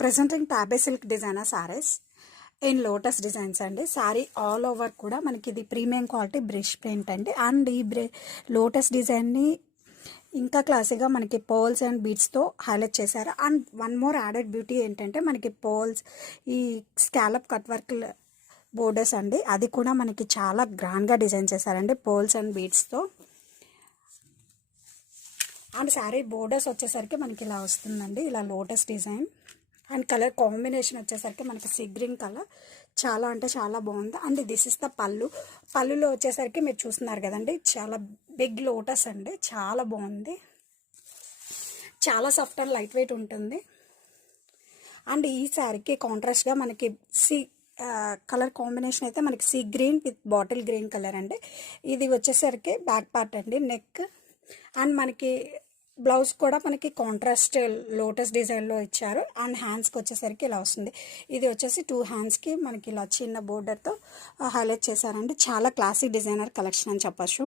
Presenting తాబే silk designer saris in lotus designs అండి. Sari all over కూడా మనకి ఇది ప్రీమియం క్వాలిటీ బ్రష్ పెయింట్ అండి. అండ్ ఈ లోటస్ డిజైన్ని ఇంకా క్లాసీగా మనకి పోల్స్ అండ్ బీడ్స్తో హైలైట్ చేశారు. And one more added beauty ఏంటంటే మనకి పోల్స్, ఈ స్కాలప్ కట్ వర్క్ బోర్డర్స్ అండి, అది కూడా మనకి చాలా గ్రాండ్గా డిజైన్ చేశారండి పోల్స్ అండ్ బీడ్స్తో. అండ్ శారీ బోర్డర్స్ వచ్చేసరికి మనకి ఇలా వస్తుందండి, ఇలా lotus design. And colour combination వచ్చేసరికి మనకి సీ గ్రీన్ కలర్ చాలా అంటే చాలా బాగుంది. అండ్ దిస్ ఇస్ ద పళ్ళులో వచ్చేసరికి మీరు చూస్తున్నారు కదండి, చాలా బిగ్ లోటస్ అండి, చాలా బాగుంది, చాలా సాఫ్ట్ అండ్ లైట్ వెయిట్ ఉంటుంది. అండ్ ఈ శారీకి కాంట్రాస్ట్గా మనకి కలర్ కాంబినేషన్ అయితే మనకి sea green with bottle green colour అండి. ఇది వచ్చేసరికి బ్యాక్ పార్ట్ అండి, నెక్. అండ్ మనకి బ్లౌజ్ కూడా మనకి కాంట్రాస్ట్ లోటస్ డిజైన్లో ఇచ్చారు. అండ్ హ్యాండ్స్కి వచ్చేసరికి ఇలా వస్తుంది. ఇది వచ్చేసి 2 హ్యాండ్స్కి మనకి ఇలా చిన్న బోర్డర్తో హైలైట్ చేశారండి. చాలా క్లాసిక్ డిజైనర్ కలెక్షన్ అని చెప్పచ్చు.